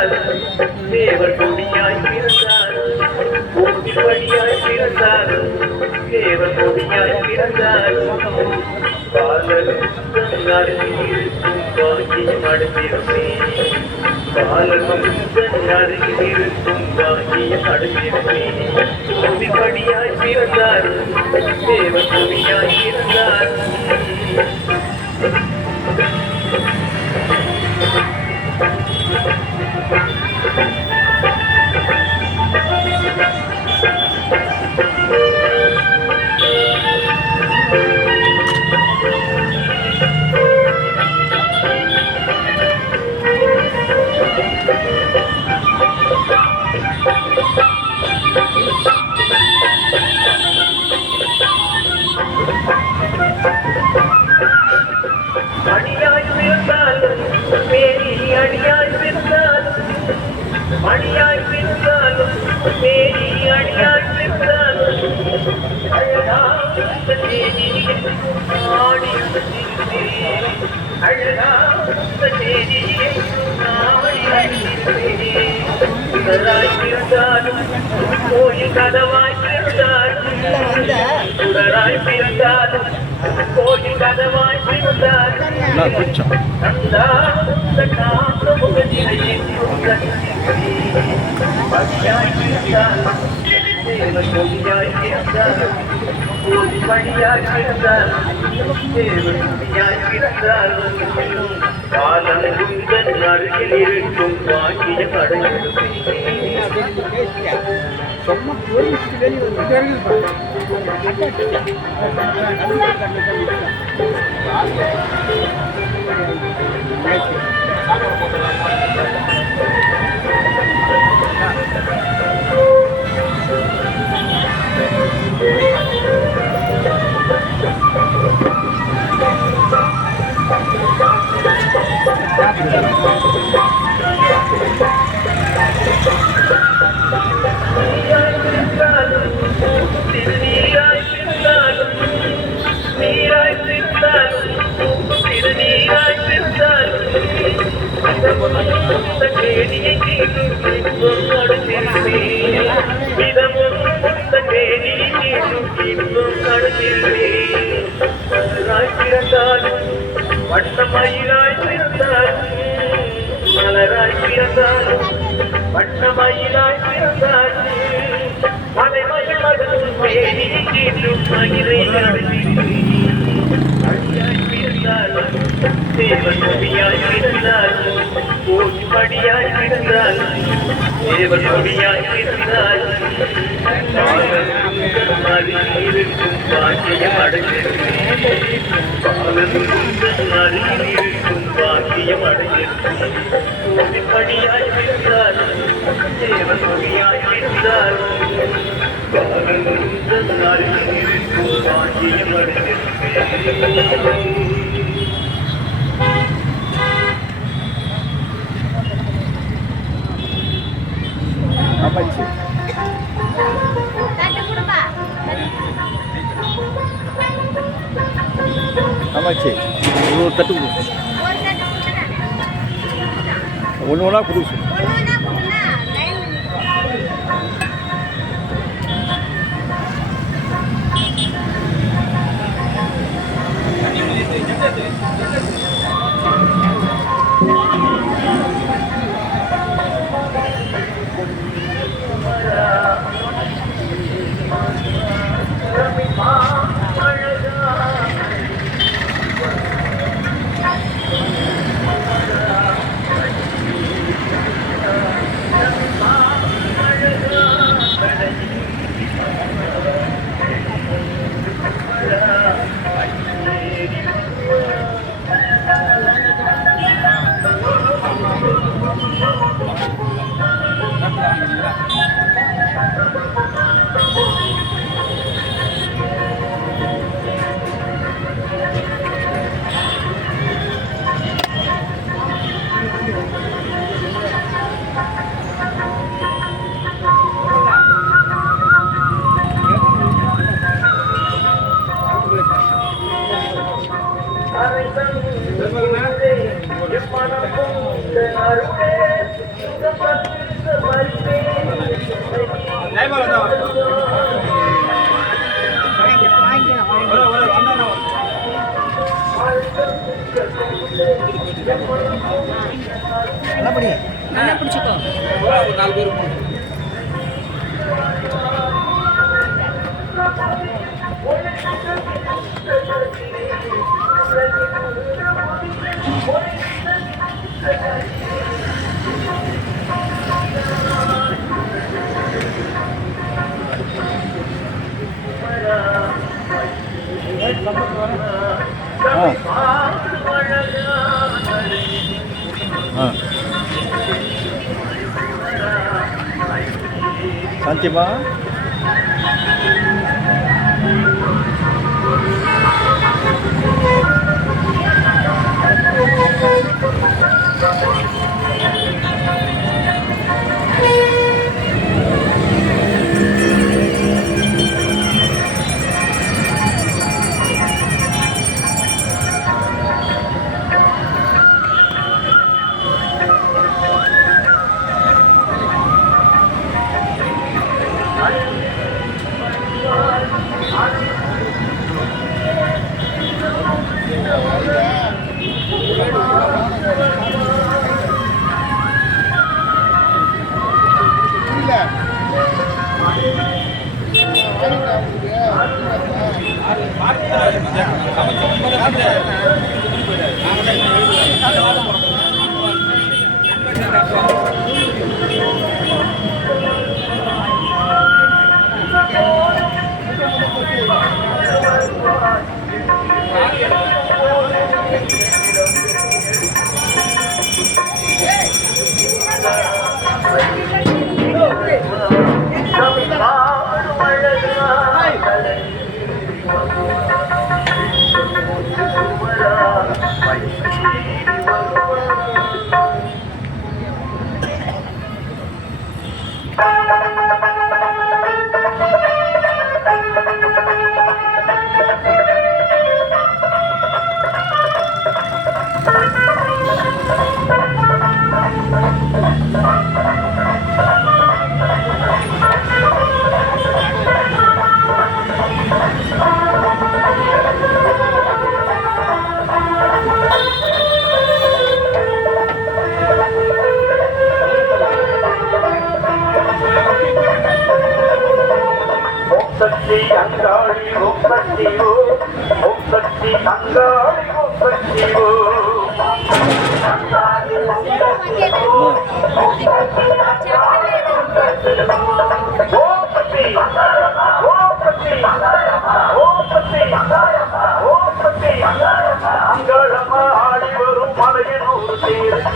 பிறந்தால் தேவர் கொடியாய் பிறந்தால் ஊட்டில் வழியாய் பிறந்தால் தேவர் கொடியாய் பிறந்தால் பாலரும் அருகிலிருக்கும் பாக்கியம் அடைந்திருப்பேன் பாலரும் அருகிலிருக்கும் பாக்கியம் அடைந்திருப்பேன் ஊட்டில் வழியாய் பிறந்தால் தேவர் கொடியாய் பிறந்தால் அடியாய் பிறந்தாலும் மேரி அடியாய் பிறந்தாலும் அடியாய் பிறந்தாலும் மேரி அடியாய் பிறந்தாலும் அழகாக ஆடி அழகாக சுடராய் பிறந்தாலும் கோயில் கதவாய் பிறந்தாலும் சுடராய் பிறந்தாலும் கோயில் கதவாய் பிறந்தாலும் அருகில் இருக்கும் வாக்கிய வண்ணமயிலாய் பிறந்தாலும் மலராய் பிறந்தாலும் வண்ணமயிலாய் பிறந்தாலும் மலைமகள் மகளும் மேனி கீற்றும் மகிழை அடியாய் பிறந்தாலும் தேவன் கொடியாய் பிறந்தாலும் கோடிப்படியாய் பிறந்தாலும் தேவன் கொடியாய் பிறந்தாலும் இருக்கும் பாக்கியம் அடைந்திருக்கும் பாக்கியம் அடைந்திருக்கும் கோடிப்படியாய் பிறந்தாலும் தேவன் கொடியாய் பிறந்தாலும் இருக்கும் பாக்கியம் அடைந்திருக்கும் அமைச்சு அமைச்சு ஒரு தட்டு கொடுக்கும் ஒன்று ஒன்றா கொடுக்கும் நல்லா பிடிச்சிக்கோ. சாந்திமா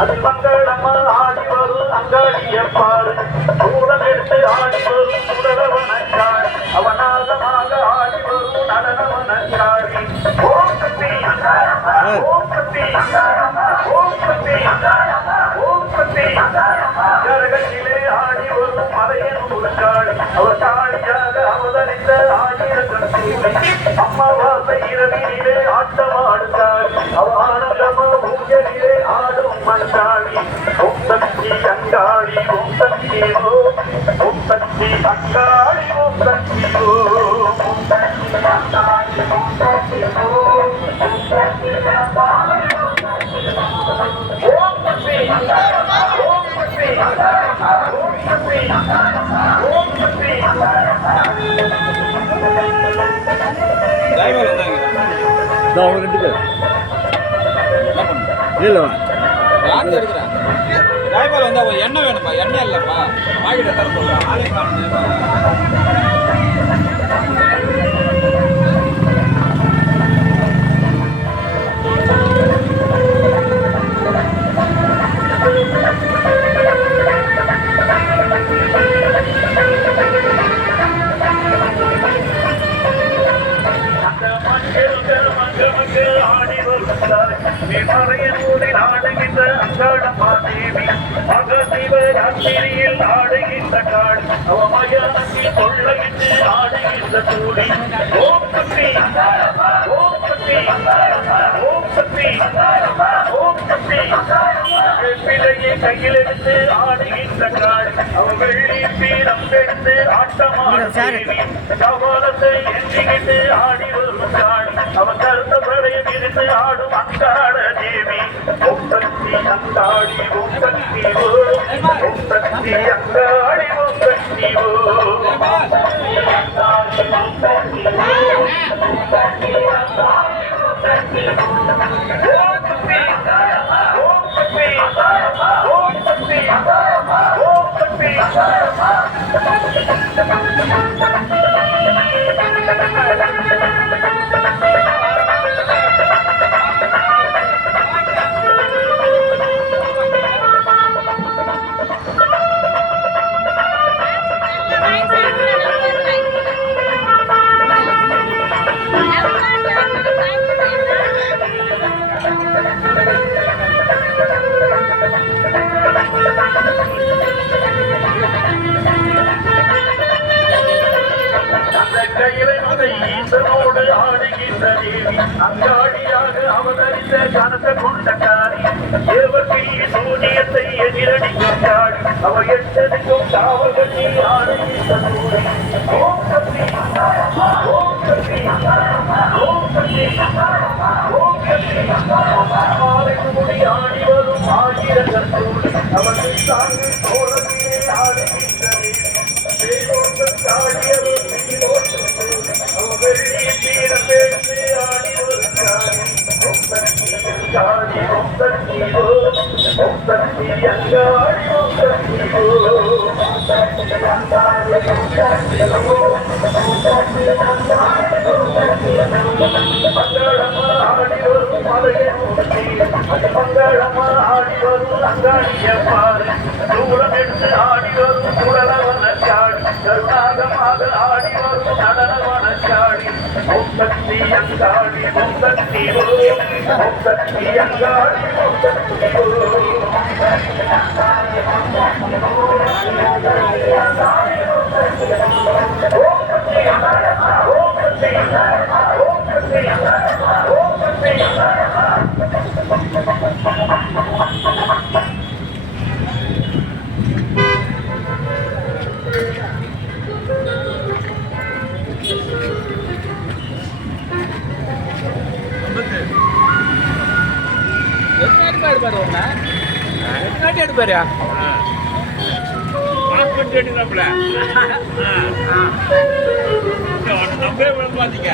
அது மங்களம் ஆடி வரும் அங்காடியப்பாரு சூடம் எடுத்து ஆடி வரும் சுடலவனக்காரி அவனாகமாக ஆடி வரும் நடனவனக்காரி ஓம் சக்தி ஓம் சக்தி ஓம் சக்தி ஓம் சக்தி ஜரகத்திலே ஆடி வரும் மலையன் உலகாளி அவர் காளியாக அவதரித்த ஆயிரத்தன் சூளை அம்மாவாசை இரவிலே ஆட்டமாடுத்தாள் அவ ஆனந்தமா பூஜையிலே ஆடும் மண்டாளி ஓம் சக்தி அங்காளி ஓம் சக்தி ஓம் சக்தி அங்காளி ஓம் சக்தி ஓம் சக்தி அங்காளி ஓம் சக்தி ஓம் சக்தி அங்காளி ஓம் சக்தி ஓம் சக்தி ஓம் சக்தி ஓம் சக்தி அவங்க 2 பேர் இல்லைவா டிரைவர் வந்து அவன் எண்ணெய் வேணுப்பா, எண்ணெய் இல்லைப்பா, பாக்கெட் எத்தனை சொல்லுவான் ஆளே காணும். ஆடுகின்ற அங்காளம்மா தேவி மகசிவ ராத்திரியில் ஆடுகின்ற காளி அவமயானத்தில் கொள்ளையிட்டு ஆடுகின்ற கூடி ஓம் சக்தி ஓம் சக்தி ஓம் சக்தி ஓம் சக்தி பிள்ளையை கையில் எடுத்து ஆடுகின்ற காளி அவ வெள்ளி பீடம் எடுத்து ஆட்டமான தேவி சவாலத்தை எண்ணிக்கிட்டு ஆடி வரும் காளி அவன் கருத்த படையை விரித்து ஆடும் அங்காள ஓம் சக்தி அங்காடி ஓம் சக்தி ஓம் சக்தி அங்காடி ஓம் சக்தி ஈசனோடு ஆடுகின்ற தேவி அங்காடியாக அவதரித்த கனத்த கொண்டக்காரி தேவகிரி சூரியத்தை எதிரடிக்கும் காடி அவ எட்டதுக்கும் காவல்களை ஆடுகின்ற சூரி ஓம் சக்தி ஓம் சக்தி ஓம் சக்தி ஓம் சக்தி மாலைமுடி ஆடி வரும் ஆகிற கத்தூரி அவனை தாங்கி தோழத்திலே ஆடுகின்ற தேவி மங்களமா ஆடி வரும் அங்காடியப்பாரு தூரம் எடுத்து ஆடி வரும் குடலவனச்சாடி கருணாகமாக ஆடி வரும் நடனவனச்சாடி ஓம் சக்தி அங்காடி ஓம் சக்தி ஓம் சக்தி அங்காடி ஓம் சக்தி எடுப்பாரு நம்பே பாத்தீங்க